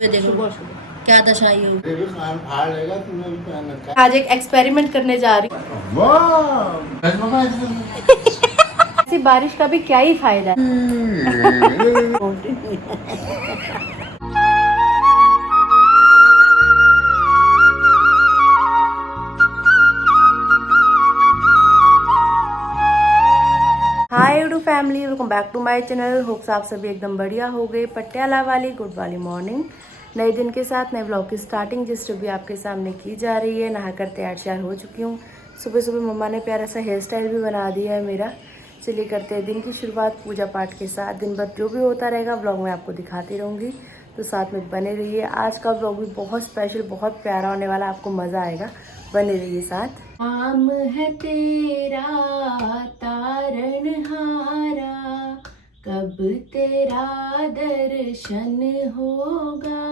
देखो सुबह सुबह क्या दशाई होगी। तेरे भी कान फाड़ लेगा, तूने भी पहन रखा है। आज एक एक्सपेरिमेंट करने जा रही हूँ। वाह! ऐसी बारिश का भी क्या ही फायदा है। Hi YouTube family, welcome back to my channel. Hopes आप सभी एकदम बढ़िया हो गए। पटियाला वाली गुड वाली मॉर्निंग, नए दिन के साथ नए ब्लॉग की स्टार्टिंग जिस भी आपके सामने की जा रही है। नहा कर तैयार श्यार हो चुकी हूँ। सुबह सुबह मम्मा ने प्यारा सा हेयर स्टाइल भी बना दिया है मेरा। चलिए करते हैं दिन की शुरुआत पूजा पाठ के साथ। दिन भर जो भी होता रहेगा ब्लॉग में आपको दिखाती रहूँगी, तो साथ में बने रहिए। आज का ब्लॉग भी बहुत स्पेशल, बहुत प्यारा होने वाला, आपको मज़ा आएगा। बने रहिए साथ। नाम है तेरा तारनहारा, कब तेरा दर्शन होगा।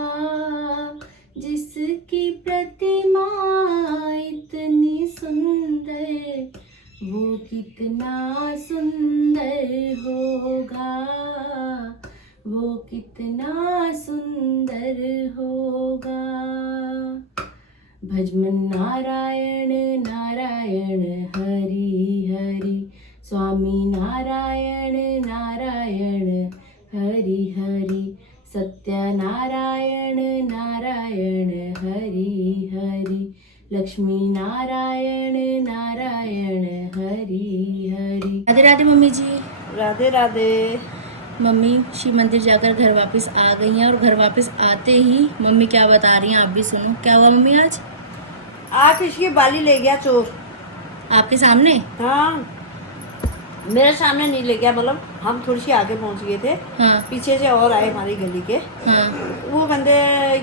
जिसकी प्रतिमा इतनी सुंदर, वो कितना सुंदर होगा, वो कितना सुंदर होगा। भजमन नारायण नारायण हरि हरि, स्वामी नारायण नारायण हरि हरि, सत्यनारायण नारायण हरि हरि, लक्ष्मी नारायण नारायण हरि हरि। राधे राधे मम्मी जी। राधे राधे। मम्मी शिव मंदिर जाकर घर वापस आ गई हैं और घर वापस आते ही मम्मी क्या बता रही हैं आप भी सुनो। क्या हुआ मम्मी आज? आप इसकी बाली ले गया चोर। आपके सामने? हाँ, मेरे सामने नहीं ले गया, मतलब हम थोड़ी सी आगे पहुंच गए थे। हाँ पीछे से और आए हमारी गली के। हाँ वो बंदे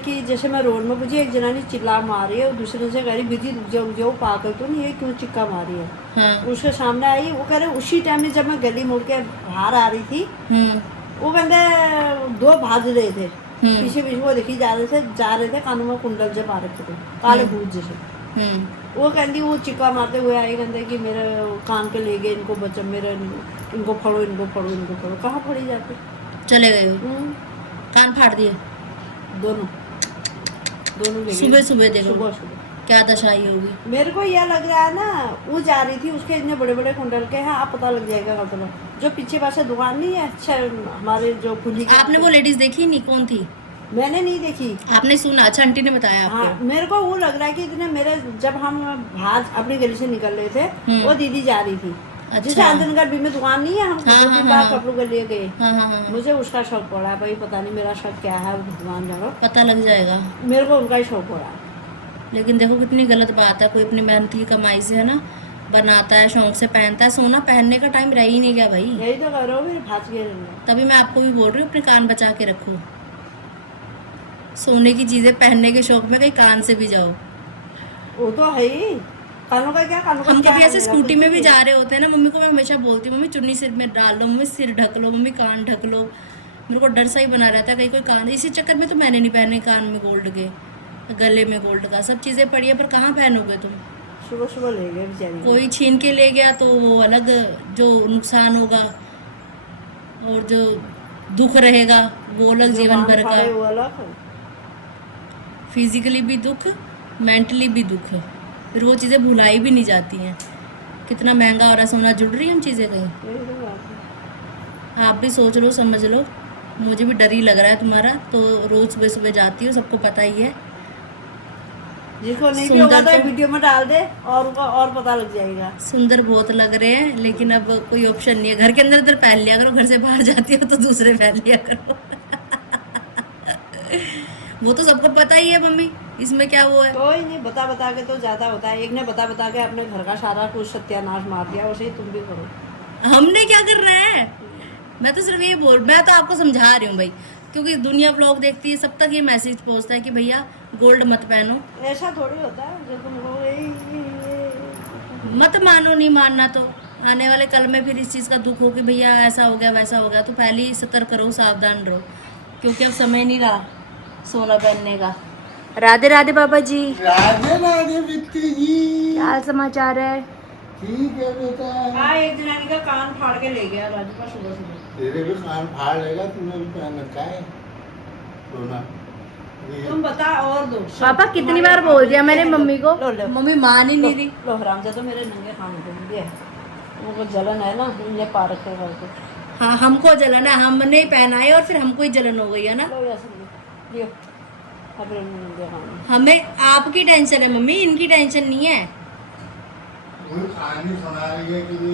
कि जैसे मैं रोड में पूछी, एक जनानी चिल्ला मार रही है और दूसरे से कह रही बिजी रुक जाओ पागल तो नहीं है, क्यों चिक्का मारी है। हाँ। उसके सामने आई, वो कह रहे उसी टाइम में जब मैं गली मुड़ के बाहर आ रही थी, वो बंदे दो भाग रहे थे। पीछे पीछे वो देखी जा रहे थे कानों में कुंडल से पा रखे थे, काले भूत जैसे। वो कहती, वो चिक्का मारते हुए आई, कहते कि मेरे कान के ले गए, इनको बचा, मेरे इनको फड़ो, इनको फड़ो, इनको फड़ो। कहाँ फड़ी जाते? चले गए हो? कान फाड़ दिए दोनों ले गए। सुबह सुबह देखो सुबह सुबह क्या दशाई होगी। मेरे को यह लग रहा है ना, वो जा रही थी, उसके इतने बड़े बड़े कुंडल के हैं, आप पता लग जाएगा। मतलब जो पीछे पास दुकान नहीं है, अच्छा हमारे जो पुली। आपने वो लेडीज देखी नहीं? कौन थी? मैंने नहीं देखी। आपने सुना? अच्छा आंटी ने बताया आपको? हाँ, मेरे को वो लग रहा है कि इतने मेरे, जब हम बाहर अपनी गली से निकल रहे थे, वो दीदी जा रही थी। अच्छा। जैसे अंदरगढ़ में दुकान नहीं है, हम कपड़ों के लिए गए। हाँ। मुझे उसका शौक पड़ा है भाई, पता नहीं मेरा शौक क्या है, भगवान जानो, पता लग जाएगा। मेरे को उनका ही शौक पड़ा है। लेकिन देखो कितनी गलत बात है। कोई अपनी मेहनत की कमाई से है ना बनाता है, शौक से पहनता है। सोना पहनने का टाइम रह ही नहीं गया भाई। यही तो कर रहा हूँ, फिर फांस गए। तभी मैं आपको भी बोल रही हूँ अपने कान बचा के रखो। सोने की चीजें पहनने के शौक में कहीं कान से भी जाओ। वो तो है ही, कानों का क्या, कानों का हम क्या कभी ऐसे है, स्कूटी में भी जा रहे होते हैं ना, मम्मी को मैं हमेशा बोलती हूँ मम्मी चुन्नी सिर में डाल लो, मम्मी सिर ढक लो, मम्मी कान ढक लो। मेरे को डर सा ही बना रहता है कहीं कोई कान। इसी चक्कर में तो मैंने नहीं पहने कान में गोल्ड के, गले में गोल्ड का। सब चीजें पड़ी है पर कहाँ पहनोगे तुम? सुबह सुबह ले गए बेचारी। कोई छीन के ले गया तो वो अलग जो नुकसान होगा, और जो दुख रहेगा वो अलग, जीवन भर का। वो अलग, फिजिकली भी दुख, मेंटली भी दुख। फिर वो चीज़ें भुलाई भी नहीं जाती हैं। कितना महंगा हो रहा है सोना, जुड़ रही है हम चीज़ें कहीं। यही तो बात है। आप भी सोच लो, समझ लो। मुझे भी डर ही लग रहा है तुम्हारा। तो रोज सुबह सुबह जाती हो, सबको पता ही है। जिसको नहीं भी होगा तो वीडियो में डाल दे और उनको और पता लग जाएगा। सुंदर बहुत लग रहे हैं, लेकिन अब कोई ऑप्शन नहीं है। घर के अंदर इधर पहन लिया करो, घर से बाहर जाती हो तो दूसरे पहन लिया करो। वो तो सबको पता ही है मम्मी, इसमें क्या वो है। कोई नहीं, बता बता के तो ज्यादा होता है। एक ने बता बता के अपने घर का सारा कुछ सत्यानाश मार दिया, वैसे ही तुम भी करो। हमने क्या करना है? मैं तो सिर्फ ये मैं तो आपको समझा रही हूँ भाई, क्योंकि दुनिया ब्लॉग देखती है, सब तक ये मैसेज पहुंचता है कि भैया गोल्ड मत पहनो। ऐसा थोड़ी होता है जो तुम मत मानो, नहीं मानना तो आने वाले कल में फिर इस चीज़ का दुख हो कि भैया ऐसा हो गया वैसा हो गया। तो पहले ही सतर्क रहो, सावधान रहो, क्योंकि अब समय नहीं रहा सोना पहनने का। राधे राधे बाबा जी। राधे राधे बिट्टी जी। क्या समाचार है? ठीक है बेटा। हाँ, एक जनानी का कान फाड़ के ले गया राजू का सुबह सुबह। तेरे भी कान फाड़ लेगा, तूने भी पहन रखा है सोना। तुम बता और दो। पापा कितनी बार बोल दिया मैंने मम्मी को, लो लो मम्मी मान ही नहीं रही। लो हराम से तो मेरे नंगे खाने को दिए। उनको जलन है ना, ये पा रखे करके। हाँ हमको जलन है, हमने पहनाए और फिर हमको ही जलन हो गई है ना। लो ऐसे लियो अपने नंगे खाने। हमें आपकी टेंशन है मम्मी, इनकी टेंशन नहीं है। वो कहानी सुना रही है कि वो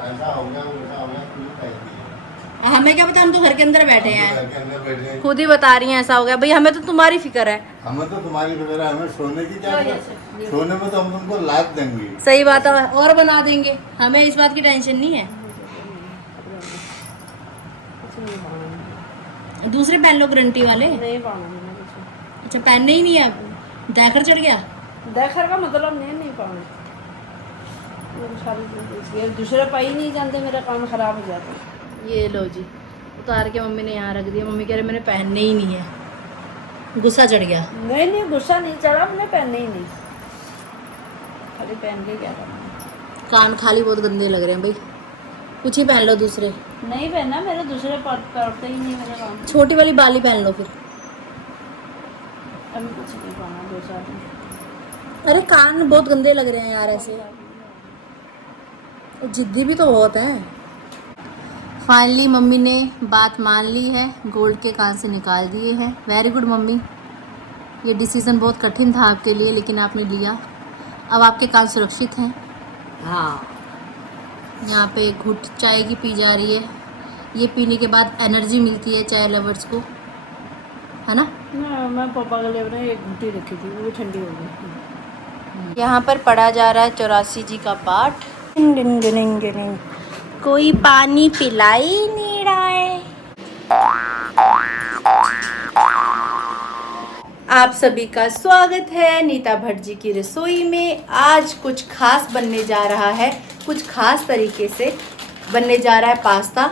ऐसा हो गया वैसा हो गया, कुछ कहती है। हमें क्या पता, हम तो घर के अंदर बैठे हम तो हैं। घर के अंदर बैठे हैं। खुद ही बता रही हैं ऐसा हो गया। भाई हमें तो तुम्हारी फिक्र है। हमें तो तुम्हारी फिक्र है, हमें सोने की क्या फिक्र? सोने में तो हम तुमको लाद देंगे। सही बात है। और बना देंगे, हमें इस बात की टेंशन नहीं है। दूसरे पहन लो गारंटी वाले। नहीं पाना मैंने कुछ। अच्छा पहनने ही नहीं है, दैकर चढ़ गया। देखर का मतलब नहीं पाना। ये दूसरे पाई नहीं जानते, मेरा काम खराब हो जाता है। ये लो जी, उतार के मम्मी ने यहाँ रख दिया। मम्मी कह रहे मैंने पहनने ही नहीं है, गुस्सा चढ़ गया। नहीं गुस्सा नहीं चढ़ा, मैंने पहनने ही नहीं। खाली पहन के क्या करना। कान खाली बहुत गंदे लग रहे हैं भाई, कुछ ही पहन लो दूसरे। नहीं पहना, मेरे दूसरे पड़ते ही नहीं मेरे काम। छोटी वाली बाली पहन लो फिर। अभी कुछ नहीं पाना 2 साल में। अरे कान बहुत गंदे लग रहे हैं यार ऐसे, और जिद्दी भी तो बहुत है। फाइनली मम्मी ने बात मान ली है, गोल्ड के कान से निकाल दिए हैं। वेरी गुड मम्मी, ये डिसीज़न बहुत कठिन था आपके लिए, लेकिन आपने लिया। अब आपके कान सुरक्षित हैं। हाँ यहाँ पे घुट चाय की पी जा रही है। ये पीने के बाद एनर्जी मिलती है चाय लवर्स को, है ना। ना, मैं पापा के लिए अपने एक घुट्टी रखी थी, वो ठंडी हो गई। यहाँ पर पढ़ा जा रहा है 84 जी का पाठ। कोई पानी पिला ही नहीं रहा है। आप सभी का स्वागत है नीता भट्ट जी की रसोई में। आज कुछ खास बनने जा रहा है, कुछ खास तरीके से बनने जा रहा है पास्ता।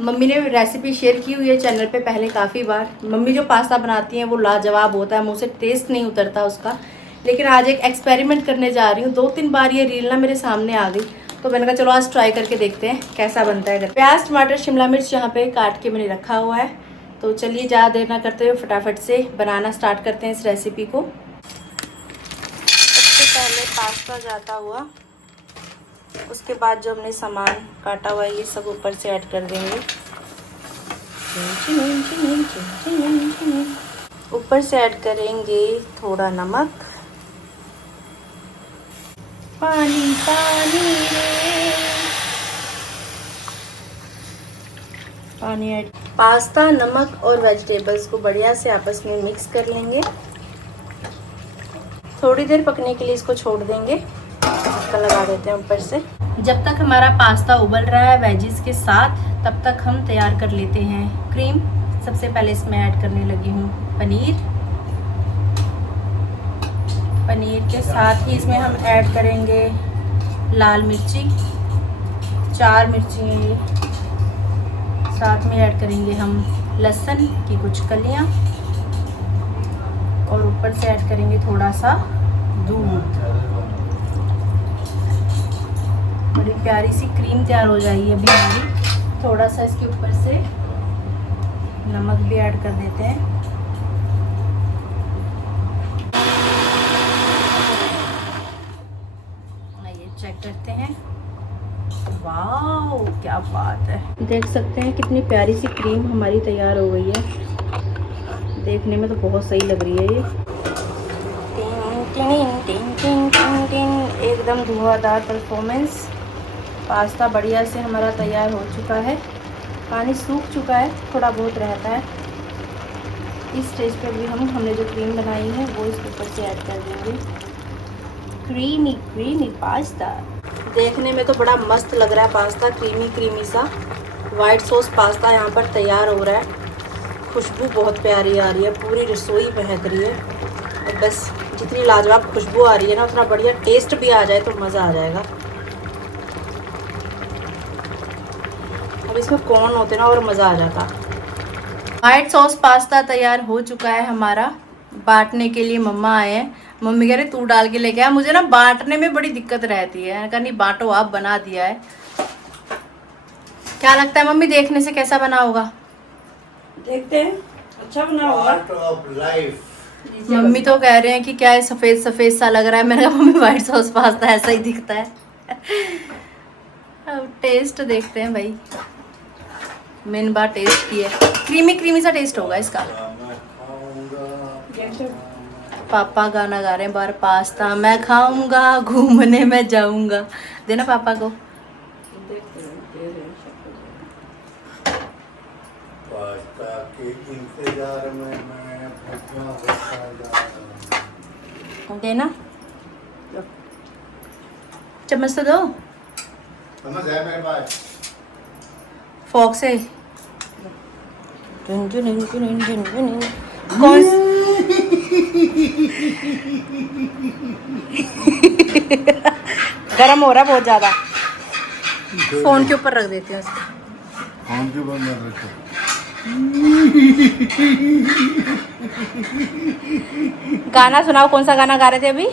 मम्मी ने रेसिपी शेयर की हुई है चैनल पे पहले काफ़ी बार। मम्मी जो पास्ता बनाती हैं वो लाजवाब होता है, मुँह से टेस्ट नहीं उतरता उसका। लेकिन आज एक एक्सपेरिमेंट करने जा रही हूँ। 2-3 बार ये रील ना मेरे सामने आ गई, तो मैंने कहा चलो आज ट्राई करके देखते हैं कैसा बनता है। प्याज, टमाटर, शिमला मिर्च यहाँ पे काट के मैंने रखा हुआ है। तो चलिए ज़्यादा देर ना करते हुए फटाफट से बनाना स्टार्ट करते हैं इस रेसिपी को। सबसे पहले पास्ता जाता हुआ, उसके बाद जो हमने सामान काटा हुआ है ये सब ऊपर से ऐड कर देंगे। ऊपर से ऐड करेंगे थोड़ा नमक। पानी पानी पानी ऐड। पास्ता, नमक और वेजिटेबल्स को बढ़िया से आपस में मिक्स कर लेंगे। थोड़ी देर पकने के लिए इसको छोड़ देंगे। ढक्कन लगा देते हैं ऊपर से। जब तक हमारा पास्ता उबल रहा है वेजिस के साथ, तब तक हम तैयार कर लेते हैं क्रीम। सबसे पहले इसमें ऐड करने लगी हूँ पनीर। पनीर के साथ ही इसमें हम ऐड करेंगे लाल मिर्ची, 4 मिर्ची हैं ये। साथ में ऐड करेंगे हम लहसुन की कुछ कलियां, और ऊपर से ऐड करेंगे थोड़ा सा दूध। बड़ी प्यारी सी क्रीम तैयार हो जाएगी अभी हमारी। थोड़ा सा इसके ऊपर से नमक भी ऐड कर देते हैं। ये चेक करते हैं। वाओ क्या बात है, देख सकते हैं कितनी प्यारी सी क्रीम हमारी तैयार हो गई है। देखने में तो बहुत सही लग रही है ये। एकदम धुआंधार परफॉर्मेंस। पास्ता बढ़िया से हमारा तैयार हो चुका है। पानी सूख चुका है, थोड़ा बहुत रहता है। इस स्टेज पे भी हमने जो क्रीम बनाई है वो इसके ऊपर से ऐड कर देंगे। Creamy creamy pasta. देखने में तो बड़ा मस्त लग रहा है पास्ता, क्रीमी क्रीमी सा। वाइट सॉस पास्ता यहाँ पर तैयार हो रहा है। खुशबू बहुत प्यारी आ रही है, पूरी रसोई महक रही है। और बस जितनी लाजवाब खुशबू आ रही है ना, उतना बढ़िया टेस्ट भी आ जाए तो मज़ा आ जाएगा। अब इसमें कॉर्न होते ना और मज़ा आ जाता। वाइट सॉस पास्ता तैयार हो चुका है हमारा। बांटने के लिए मम्मा आए हैं। मम्मी कह रही तू डाल के लेके आ, मुझे ना बांटने में बड़ी दिक्कत रहती है। कहा नहीं बांटो, आप बना दिया है। क्या लगता है मम्मी देखने से कैसा बना होगा? देखते हैं। अच्छा बना होगा। Part of life. मम्मी तो कह रहे हैं कि क्या है, सफेद सफेद सा लग रहा है। मैंने कहा मम्मी व्हाइट सॉस पास्ता ऐसा ही दिखता है। अब टेस्ट देखते हैं भाई। मैंने बार टेस्ट किया है, क्रीमी क्रीमी सा टेस्ट होगा इसका। मैं खाऊंगा। पापा गाना गा रहे हैं बाहर, पास्ता मैं खाऊंगा, घूमने में जाऊंगा। देना पापा को। पास्ता के इंतजार में मैं भटका होता जा रहा हूं। देना, चम्मच तो दो, समझ है मेरे पास। फोक से। कौन गरम हो रहा है बहुत ज्यादा। फोन के ऊपर रख देती हूँ उसको। कौन के बंद रखो? गाना सुनाओ, कौन सा गाना गा रहे थे अभी?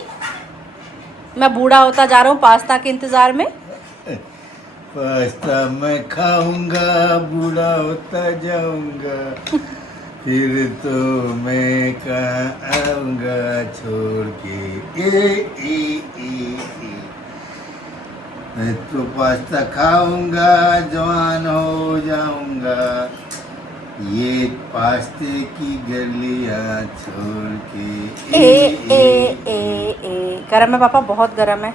मैं बूढ़ा होता जा रहा हूँ पास्ता के इंतजार में। पास्ता मैं खाऊंगा, बूढ़ा होता जाऊंगा, फिर तो मैं कहाँ आऊंगा छोड़ के। मैं तो पास्ता खाऊंगा, जवान हो जाऊंगा, ये पास्ते की गलियां छोड़ के। गरम है पापा, बहुत गरम है।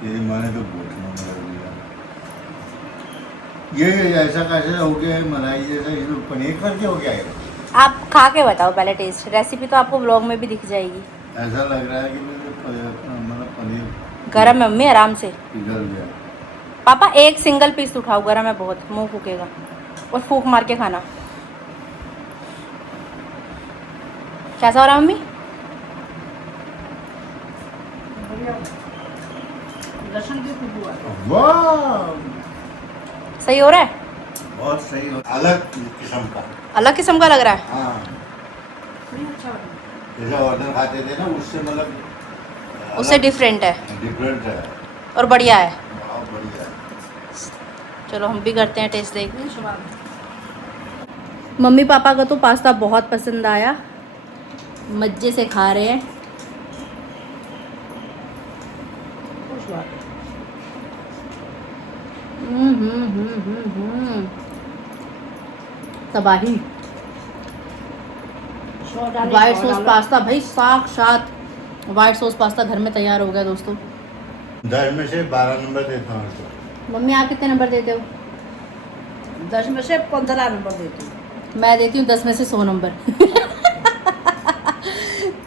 तेरी माँ ने तो घुटनों में लग लिया। ये ऐसा कैसे हो गया है, मलाई जैसा? इसमें पनीर करके हो गया है? आप खा के बताओ पहले टेस्ट। रेसिपी तो आपको व्लॉग में भी दिख जाएगी। ऐसा लग रहा है कि मतलब पनीर गरम है मम्मी, आराम से। पिघल गया। पापा एक सिंगल पीस उठाओ, गरम है बहुत, मुंह फूकेगा। और फूक मार के खाना। कैसा हो रहा है मम्मी? लहसुन की खुशबू आ रही है। वाह, सही हो रहा है? बहुत सही हो, अलग किस्म का। अलग किस्म का लग रहा है। हाँ, नहीं अच्छा बना। जैसा ऑर्डर खाते थे ना, उससे मतलब उससे डिफरेंट है डिफरेंट है। और बढ़िया है। बहुत बढ़िया है। चलो हम भी करते हैं टेस्ट देख। नहीं स्वाद है। मम्मी पापा को तो पास्ता बहुत पसंद आया, मज़े से खा रहे हैं। बहुत स्वाद है। तबाही। वाइट सॉस पास्ता भाई, साक्षात वाइट सॉस पास्ता घर में तैयार हो गया दोस्तों। 10 में से 12 नंबर देता हूँ इसको। मम्मी आप कितने नंबर देते हो? 10 में से 15 नंबर देती हूँ। मैं देती हूँ 10 में से 100 नंबर।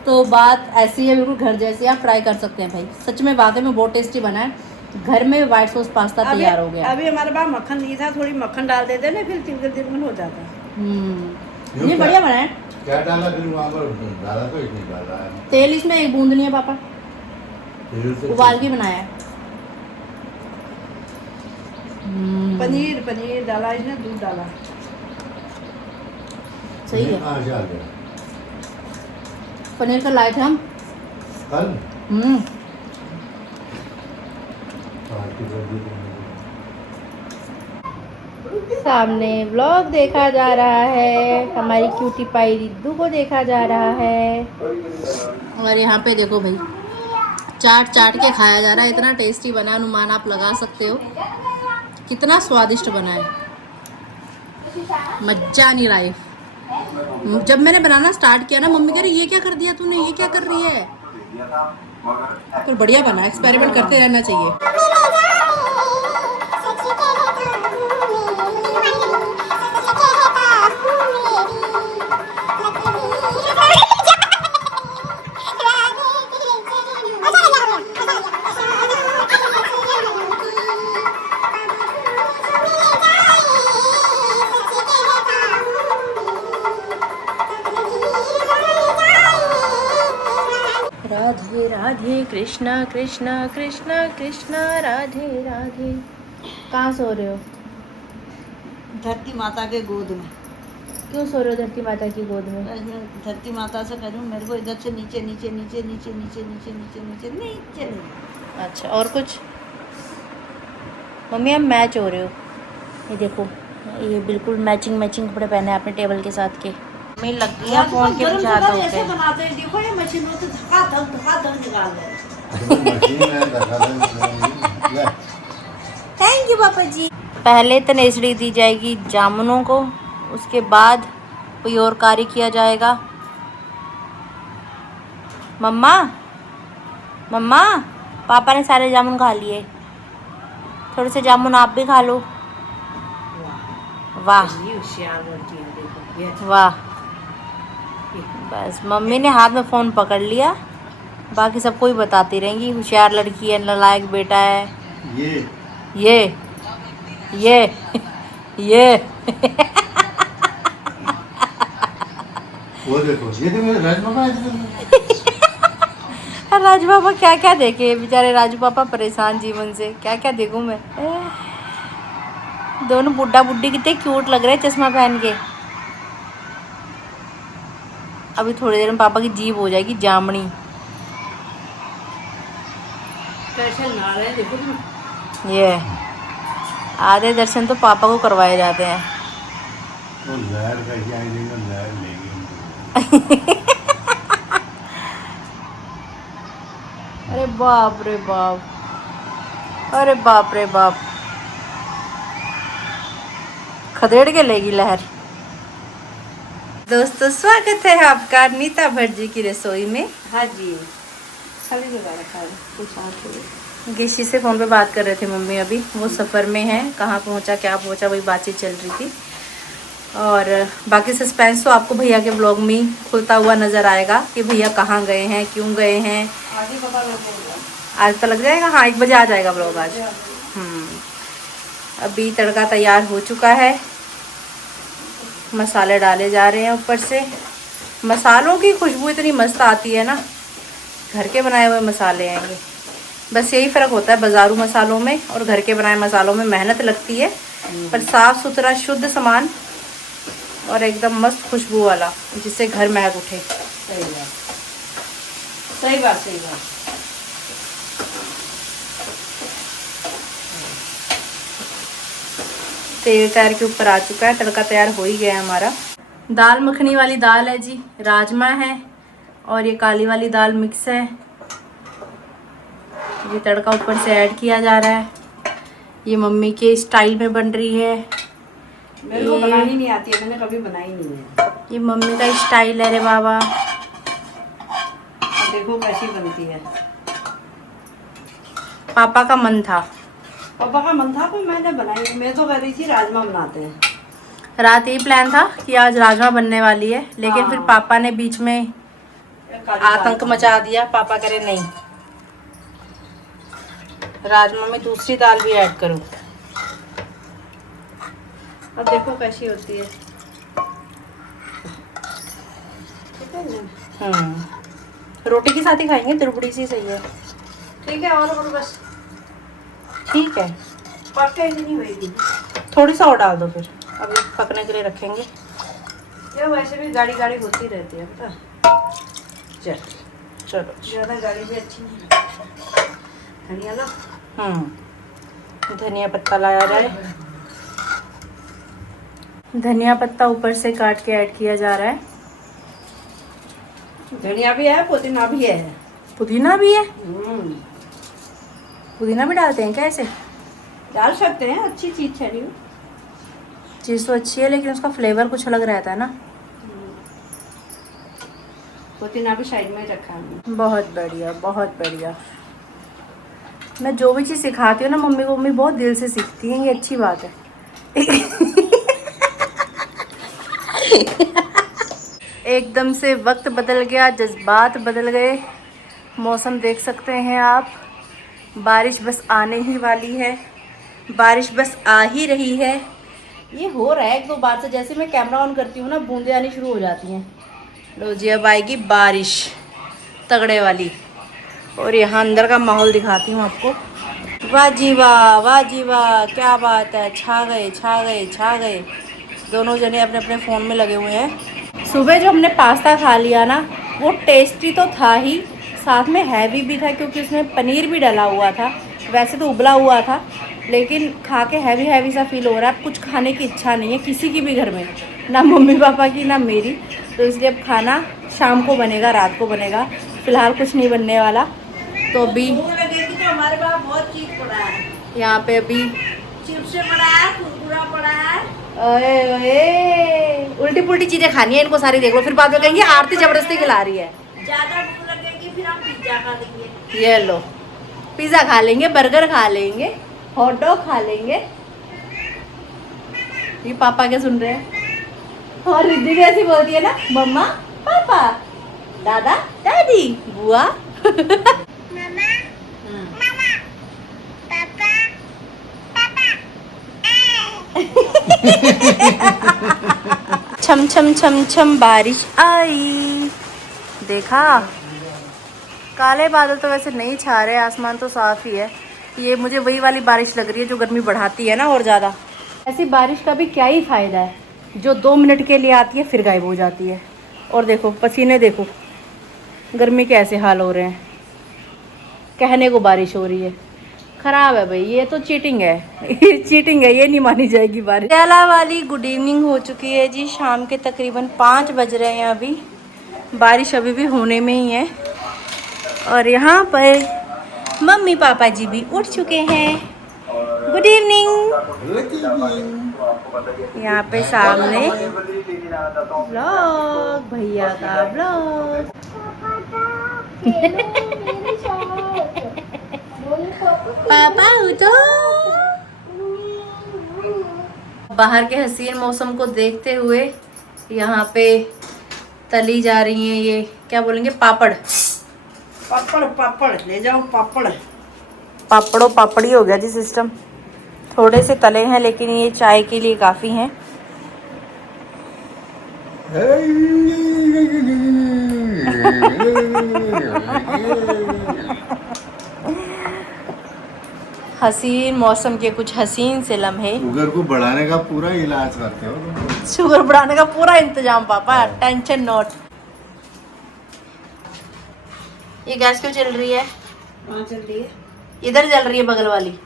तो बात ऐसी है, बिल्कुल घर जैसी। आप ट्राई कर सकते हैं भाई, सच में वाकई में बहुत टेस्टी बना है। घर में वाइट सॉस पास्ता तैयार हो गया। अभी हमारे पास मक्खन नहीं था, थोड़ी मक्खन डाल देते ना, फिर तिलकुल हो जाता। ये बढ़िया बना है। क्या डाला फिर वहाँ पर? डाला तो इसमें डाला है तेल इसमें एक बूंद नहीं है पापा, तेल से। उबाल के बनाया है। पनीर डाला इसने, दूध डाला। सही है। कहाँ से आ गया? पनीर का लाए थे हम कल पार्टी कर दी तुमने। सामने व्लॉग देखा जा रहा है, हमारी क्यूटी पाई रिद्दू को देखा जा रहा है। और यहाँ पे देखो भाई, चाट चाट के खाया जा रहा है। इतना टेस्टी बना है, अनुमान आप लगा सकते हो कितना स्वादिष्ट बना है। मज्जा नहीं लाइफ। जब मैंने बनाना स्टार्ट किया ना, मम्मी कह रही ये क्या कर दिया तूने, ये क्या कर रही है। पर बढ़िया बना, एक्सपेरिमेंट करते रहना चाहिए। राधे राधे कृष्णा कृष्णा कृष्णा कृष्णा राधे राधे। कहाँ सो रहे हो? धरती माता के गोद में। क्यों सो रहे हो धरती माता की गोद में? मैं धरती माता से करूँ, मेरे को इधर से नीचे नीचे नीचे नीचे नीचे नीचे नीचे नीचे नीचे नहीं। अच्छा, और कुछ? मम्मी आप मैच हो रहे हो, ये देखो ये बिल्कुल मैचिंग मैचिंग कपड़े पहने हैं अपने टेबल के साथ के। मैं लग गई है फोन के पीछे हाथ धो ऐसे के। बनाते हैं, देखो ये मशीन में तो धक्का धक निकाल रहे हैं। मशीन है धक्का। थैंक यू पापा जी। पहले तनेसड़ी दी जाएगी जामुनों को, उसके बाद कोई और कार्य किया जाएगा। मम्मा मम्मा, पापा ने सारे जामुन खा लिए, थोड़े से जामुन आप भी खा लो। वाह वाह। बस मम्मी ने हाथ में फ़ोन पकड़ लिया, बाकी सबको ही बताती रहेंगी होशियार लड़की है, नालायक बेटा है। ये ये वो देखो, ये तो मेरे राज पापा राजू पापा क्या क्या देखे बेचारे, राजू पापा परेशान जीवन से, क्या क्या देखूं मैं। दोनों बुड्ढा बुड्ढी कितने क्यूट लग रहे हैं चश्मा पहन के। अभी थोड़ी देर में पापा की जीभ हो जाएगी जामनी। कैसे नहा रहे हैं देखो तुम। ये आधे दर्शन तो पापा को करवाए जाते हैं। तो लहर कैसी आई देखो, लहर लेगी। अरे बाप रे बाप, अरे बाप रे बाप, खदेड़ के लेगी लहर। दोस्तों स्वागत है आपका नीता भट्ट जी की रसोई में। हाँ जी, खाली दोबारा खा रहे कुछ और। गिशी से फ़ोन पे बात कर रहे थे मम्मी, अभी वो सफ़र में है, कहाँ पहुँचा क्या पहुँचा वही बातचीत चल रही थी। और बाकी सस्पेंस तो आपको भैया के ब्लॉग में ही खुलता हुआ नज़र आएगा कि भैया कहाँ गए हैं, क्यों गए हैं। आज ही पता लग जाएगा। आज तो लग जाएगा, हाँ 1 बजे आ जाएगा ब्लॉग आज। अभी तड़का तैयार हो चुका है, मसाले डाले जा रहे हैं ऊपर से। मसालों की खुशबू इतनी मस्त आती है ना, घर के बनाए हुए मसाले हैं ये। बस यही फ़र्क होता है बाज़ारू मसालों में और घर के बनाए मसालों में, मेहनत लगती है पर साफ़ सुथरा शुद्ध सामान और एकदम मस्त खुशबू वाला, जिससे घर महक उठे। सही बात, सही बात, सही बात। तेल तैयार के ऊपर आ चुका है, तड़का तैयार हो ही गया है हमारा। दाल मखनी वाली दाल है जी, राजमा है और ये काली वाली दाल मिक्स है। ये तड़का ऊपर से ऐड किया जा रहा है। ये मम्मी के स्टाइल में बन रही है। मेरे को बनानी नहीं आती है, मैंने कभी बनाई नहीं है। ये मम्मी का स्टाइल है रे बाबा। अब देखो कैसी बनती है। पापा का मन था, पापा का मन था पर मैंने बनाई। मैं तो कह रही थी राजमा बनाते हैं। रात यही प्लान था कि आज राजमा बनने वाली है, लेकिन फिर पापा ने बीच में आतंक मचा दिया। पापा कह रहे नहीं, राजमा में दूसरी दाल भी ऐड करूं। अब देखो कैसी होती है। ठीक है ना? रोटी के साथ ही खाएंगे, दुरबड़ी सी सही है। ठीक है, और बस ठीक है, पक्के ही नहीं होगी। थोड़ी सा और डाल दो, फिर अभी पकने के लिए रखेंगे। ये वैसे भी गाड़ी गाड़ी होती रहती है पता। चलो ज़्यादा गाड़ी भी अच्छी नहीं। धनिया लो। धनिया पत्ता लाया जाए। धनिया पत्ता ऊपर से काट के ऐड किया जा रहा है। धनिया भी है, पुदीना भी है। पुदीना भी है? पुदीना भी डालते हैं क्या ऐसे? डाल सकते हैं, अच्छी चीज़ है। चीज़ तो अच्छी है, लेकिन उसका फ्लेवर कुछ अलग रहता है ना। पुदीना भी साइड में रखा है। बहुत बढ़िया, बहुत बढ़िया। मैं जो भी चीज़ सिखाती हूँ ना मम्मी को, मम्मी बहुत दिल से सीखती हैं, ये अच्छी बात है। एकदम से वक्त बदल गया, जज्बात बदल गए। मौसम देख सकते हैं आप, बारिश बस आने ही वाली है, बारिश बस आ ही रही है। ये हो रहा है 1-2 बार से, जैसे मैं कैमरा ऑन करती हूँ ना बूंदे आनी शुरू हो जाती हैं। लो जी, अब आएगी बारिश तगड़े वाली। और यहाँ अंदर का माहौल दिखाती हूँ आपको। वाह जी वाह, वाह जी वाह, क्या बात है। छा गए, छा गए, छा गए। दोनों जने अपने अपने फ़ोन में लगे हुए हैं। सुबह जो हमने पास्ता खा लिया ना, वो टेस्टी तो था ही, साथ में हैवी भी था, क्योंकि उसमें पनीर भी डला हुआ था। वैसे तो उबला हुआ था, लेकिन खा के हैवी हैवी सा फील हो रहा है। अब कुछ खाने की इच्छा नहीं है किसी की भी घर में, ना मम्मी पापा की ना मेरी। तो इसलिए अब खाना शाम को बनेगा, रात को बनेगा, फ़िलहाल कुछ नहीं बनने वाला। तो अभी तो हमारे पास बहुत चीज पड़ा है, यहाँ पे अभी चिप्स पड़ा है, कुरकुरा पड़ा है। ओए ओए उल्टी पुल्टी चीज़ें खानी है इनको सारी, देख लो फिर बाद में कहेंगे आरती ज़बरदस्ती खिला रही है। ज्यादा भूख लगेगी फिर हम पिज्जा खा लेंगे। ये लो पिज़्ज़ा खा लेंगे, बर्गर खा लेंगे, हॉट डॉग खा लेंगे। ये पापा क्या सुन रहे हैं? और रिद्धि भी ऐसी बोलती है ना, मम्मा पापा, दादा दादी, बुआ। छम छम छम छम बारिश आई, देखा? काले बादल तो वैसे नहीं छा रहे, आसमान तो साफ ही है। ये मुझे वही वाली बारिश लग रही है जो गर्मी बढ़ाती है ना और ज़्यादा। ऐसी बारिश का भी क्या ही फ़ायदा है, जो 2 मिनट के लिए आती है फिर गायब हो जाती है। और देखो पसीने, देखो गर्मी के ऐसे हाल हो रहे हैं, कहने को बारिश हो रही है। ख़राब है भाई, ये तो चीटिंग है। चीटिंग है, ये नहीं मानी जाएगी बारिश। पटियाला वाली गुड इवनिंग हो चुकी है जी, शाम के तकरीबन 5 बज रहे हैं अभी। बारिश अभी भी होने में ही है और यहाँ पर मम्मी पापा जी भी उठ चुके हैं। Good evening. यहाँ पे सामने ब्लॉग, भैया का ब्लॉग। पापा उठो। बाहर के हसीन मौसम को देखते हुए यहाँ पे तली जा रही हैं ये, क्या बोलेंगे, पापड़। पापड़ पापड़ ले जाओ, पापड़। पापड़ों पापड़ी हो गया जी सिस्टम। थोड़े से तले हैं लेकिन ये चाय के लिए काफ़ी हैं। हसीन मौसम के कुछ हसीन से लम्हे। शुगर को बढ़ाने का पूरा इलाज करते हो तुम। शुगर बढ़ाने का पूरा इंतजाम पापा, टेंशन नॉट। ये गैस क्यों चल रही है? वहाँ चल रही है, इधर चल रही है बगल वाली,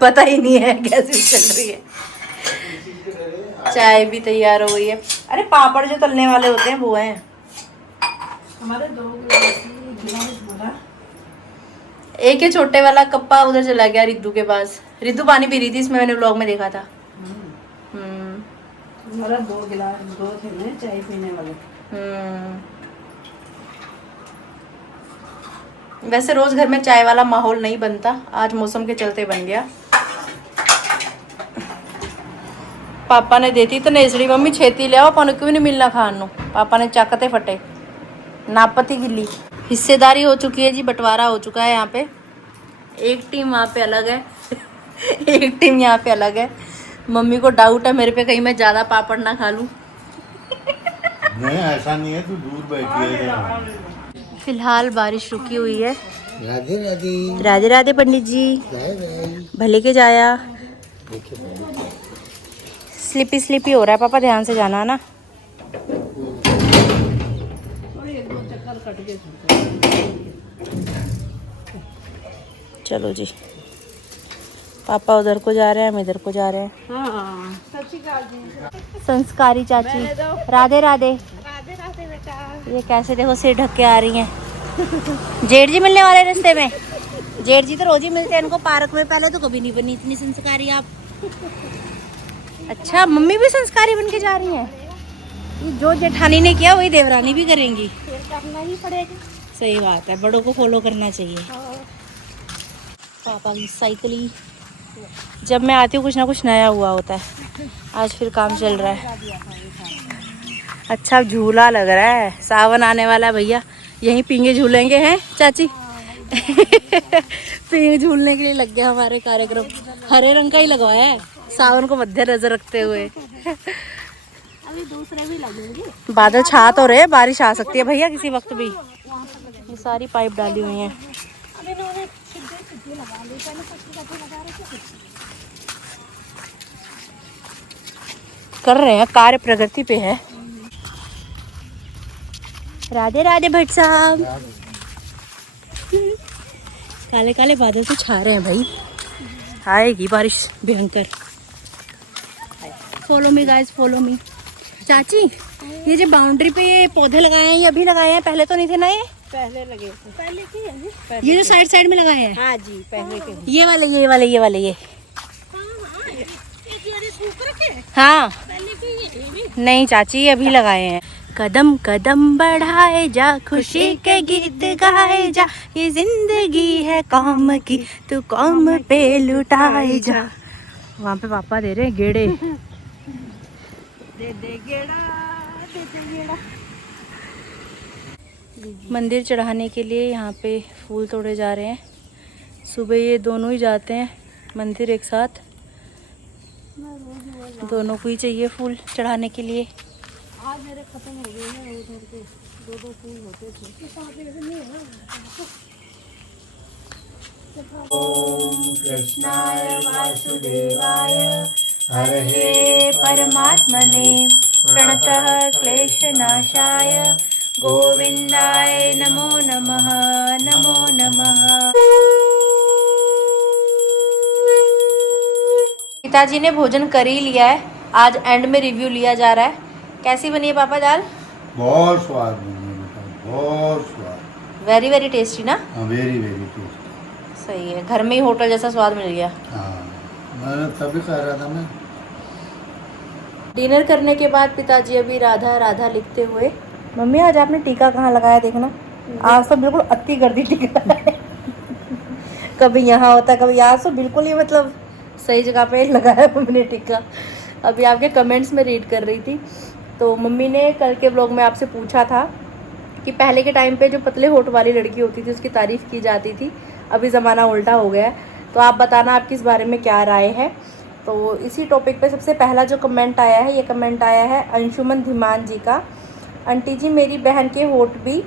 पता ही नहीं है गैस भी चल रही है। चाय भी तैयार हो गई है। अरे पापड़ जो तलने वाले होते हैं वो हैं हमारे 2 गिलास बोला। एक ही छोटे वाला कप्पा उधर चला गया रिद्धू के पास। रिद्धू पानी पी रही थी, इसमें मैंने व्लॉग में देखा था। हमारा 2 गिलास, 2 थे ना चाय पीने वाले। वैसे रोज घर में चाय वाला माहौल नहीं बनता, आज मौसम के चलते बन गया। पापा ने देती तो नेसड़ी, मम्मी छेती ले आओ, पानी क्यों नहीं मिलना खान। पापा ने चाकते फटे, नापती गिल्ली। हिस्सेदारी हो चुकी है जी, बंटवारा हो चुका है। यहाँ पे एक टीम वहाँ पे अलग है, एक टीम यहाँ पे अलग है। मम्मी को डाउट है मेरे पे, कहीं मैं ज़्यादा पापड़ ना खा लूँ। नहीं ऐसा नहीं है, तू दूर बैठी है। फिलहाल बारिश रुकी हुई है। राधे राधे। राधे राधे पंडित जी, भले के जाया। स्लिपी स्लिपी हो रहा है पापा, ध्यान से जाना ना। चलो जी, पापा उधर को जा रहे हैं, हम इधर को जा रहे हैं। हाँ, संस्कारी चाची, राधे राधे। ये कैसे देखो सिर ढक के आ रही हैं। जेठ जी मिलने वाले रास्ते में। जेठ जी तो रोज ही मिलते हैं इनको पार्क में, पहले तो कभी नहीं बनी इतनी संस्कारी आप। अच्छा मम्मी भी संस्कारी बन के जा रही हैं। ये जो जेठानी ने किया वही देवरानी भी करेंगी। करना ही पड़ेगा। सही बात है, बड़ों को फॉलो करना चाहिए। पापा की साइकिल, जब मैं आती हूँ कुछ ना कुछ नया हुआ होता है। आज फिर काम चल रहा है। अच्छा झूला लग रहा है, सावन आने वाला है भैया, यहीं पींगे झूलेंगे हैं चाची। पींगे झूलने के लिए लग गया हमारे कार्यक्रम। हरे रंग का ही लगवाया है, सावन को मध्य नजर रखते हुए। अभी दूसरे भी लगेंगे। बादल छा तो रहे, बारिश आ सकती है भैया किसी वक्त भी। ये सारी पाइप डाली हुई हैं। कर रहे हैं, कार्य प्रगति पे है। राधे राधे भट्ट साहब। काले काले बादल तो छा रहे हैं भाई, आएगी बारिश भयंकर। Follow me guys, follow me. चाची ये जो बाउंड्री पे ये पौधे लगाए हैं, ये अभी लगाए हैं, पहले तो नहीं थे ना ये? पहले लगे थे। पहले के ये जो साइड साइड में लगाए हैं? हाँ जी, पहले के। ये वाले ये वाले ये वाले ये। हाँ नहीं चाची, ये अभी लगाए हैं। कदम कदम बढ़ाए जा, खुशी के गीत गाए जा, ये जिंदगी है कौम की, तू कौम पे लुटाए जा। वहाँ पे पापा दे रहे हैं गेड़े। दे दे गेड़ा, दे दे गेड़ा। मंदिर चढ़ाने के लिए यहाँ पे फूल तोड़े जा रहे हैं। सुबह ये दोनों ही जाते हैं मंदिर एक साथ, दोनों को ही चाहिए फूल चढ़ाने के लिए। आज मेरे खत्म हो गए हैं, उधर के दो फूल होते थे। ओम कृष्णाय वासुदेवाय हरये परमात्मने प्रणतः क्लेशनाशाय गोविंदाय नमो नमः, नमो नमः। पिताजी ने भोजन कर ही लिया है, आज एंड में रिव्यू लिया जा रहा है। कैसी बनी है पापा दाल? बहुत स्वाद बनी है बेटा, बहुत स्वाद। वेरी वेरी टेस्टी ना? Very very tasty. सही है, घर में ही होटल जैसा स्वाद मिल गया। हाँ, मैंने तभी कह रहा था मैं। डिनर करने के बाद पिताजी अभी राधा राधा लिखते हुए। मम्मी आज आपने टीका कहाँ लगाया देखना, आज तो बिल्कुल अति कर दी टीका। कभी यहाँ होता कभी यहाँ, तो बिल्कुल ही मतलब सही जगह पे लगाया मम्मी ने टीका। अभी आपके कमेंट्स में रीड कर रही थी, तो मम्मी ने कल के व्लॉग में आपसे पूछा था कि पहले के टाइम पे जो पतले होठ वाली लड़की होती थी उसकी तारीफ़ की जाती थी, अभी ज़माना उल्टा हो गया है। तो आप बताना आपकी इस बारे में क्या राय है। तो इसी टॉपिक पे सबसे पहला जो कमेंट आया है, ये कमेंट आया है अंशुमन धीमान जी का। आंटी जी मेरी बहन के होठ भी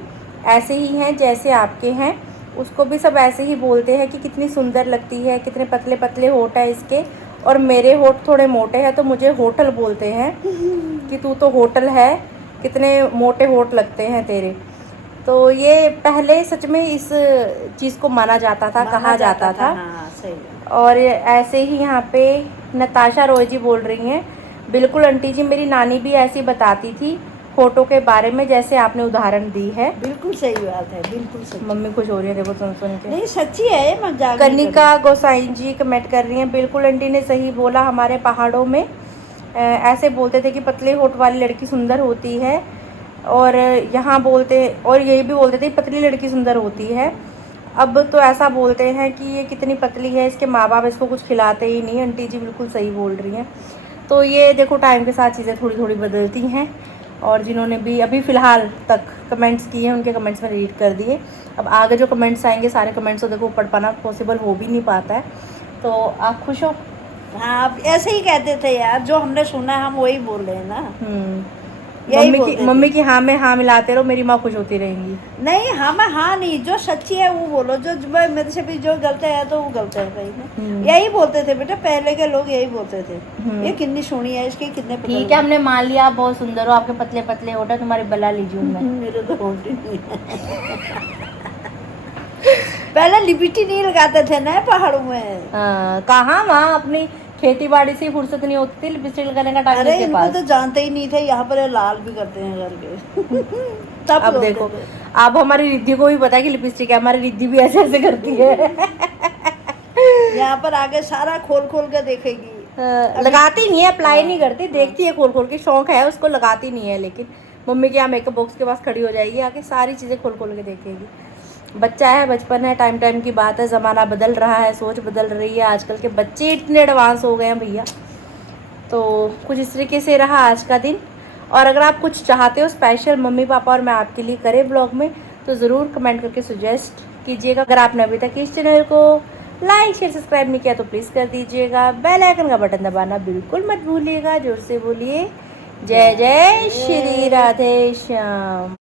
ऐसे ही हैं जैसे आपके हैं, उसको भी सब ऐसे ही बोलते हैं कि कितनी सुंदर लगती है, कितने पतले पतले होठ है इसके, और मेरे होठ थोड़े मोटे हैं तो मुझे होटल बोलते हैं कि तू तो होटल है, कितने मोटे होठ लगते हैं तेरे। तो ये पहले सच में इस चीज़ को माना जाता था, कहा जाता था। हाँ, सही है। और ऐसे ही यहाँ पे नताशा रॉय जी बोल रही हैं, बिल्कुल आंटी जी मेरी नानी भी ऐसी बताती थी होठों के बारे में जैसे आपने उदाहरण दी है। बिल्कुल सही बात है, बिल्कुल सही। मम्मी खुश हो रही है, देखो सुन सुन के। नहीं सच्ची है ये, मजाक नहीं कर कनिका गोसाई जी कमेंट कर रही हैं, बिल्कुल आंटी ने सही बोला, हमारे पहाड़ों में ऐसे बोलते थे कि पतले होठ वाली लड़की सुंदर होती है, और यहाँ बोलते, और यही भी बोलते थे पतली लड़की सुंदर होती है। अब तो ऐसा बोलते हैं कि ये कितनी पतली है, इसके माँ बाप इसको कुछ खिलाते ही नहीं। आंटी जी बिल्कुल सही बोल रही हैं। तो ये देखो टाइम के साथ चीज़ें थोड़ी थोड़ी बदलती हैं, और जिन्होंने भी अभी फ़िलहाल तक कमेंट्स किए हैं उनके कमेंट्स में रीड कर दिए। अब आगे जो कमेंट्स आएंगे सारे कमेंट्स तो देखो पढ़ पाना पॉसिबल हो भी नहीं पाता है। तो आप खुश हो? हाँ, आप ऐसे ही कहते थे यार, जो हमने सुना है हम वही बोल रहे हैं ना। मम्मी की हाँ में हाँ मिलाते रहो, मेरी माँ खुश होती रहेंगी। नहीं हाँ मैं हाँ नहीं, जो सच्ची है वो बोलो, जो मेरे से भी जो गलत है तो वो गलत है भाई में। यही बोलते थे बेटा, पहले के लोग यही बोलते थे। ये कितनी सोनी है, इसके कितने ठीक है, हमने मान लिया आप बहुत सुंदर हो, आपके पतले पतले होठा, तुम्हारी बला लीजिए मैं। मेरे तो होठ ही नहीं है। पहले लिपस्टिक नहीं लगाते थे ना पहाड़ों में। कहाँ, वहाँ अपनी खेती बाड़ी से फुर्सत नहीं होती थी लिपस्टिक लगाने का टाइम। अरे के इनको पास तो जानते ही नहीं थे, यहाँ पर लाल भी करते हैं करके। तब अब देखो, अब हमारी रिद्धि को भी पता है कि लिपस्टिक है, हमारी रिद्धि भी ऐसे ऐसे करती है। यहाँ पर आगे सारा खोल खोल के देखेगी। लगाती नहीं है, अप्लाई नहीं करती, देखती है खोल खोल के, शौक है उसको, लगाती नहीं है। लेकिन मम्मी के यहाँ मेकअप बॉक्स के पास खड़ी हो जाएगी, आके सारी चीज़ें खोल खोल के देखेगी। बच्चा है, बचपन है, टाइम टाइम की बात है, ज़माना बदल रहा है, सोच बदल रही है, आजकल के बच्चे इतने एडवांस हो गए हैं भैया। तो कुछ इस तरीके से रहा आज का दिन। और अगर आप कुछ चाहते हो स्पेशल मम्मी पापा और मैं आपके लिए करे ब्लॉग में, तो ज़रूर कमेंट करके सुजेस्ट कीजिएगा। अगर आपने अभी तक इस चैनल को लाइक शेयर सब्सक्राइब नहीं किया तो प्लीज़ कर दीजिएगा। बेल आइकन का बटन दबाना बिल्कुल मत भूलिएगा। जोर से बोलिए जय जय श्री राधे श्याम।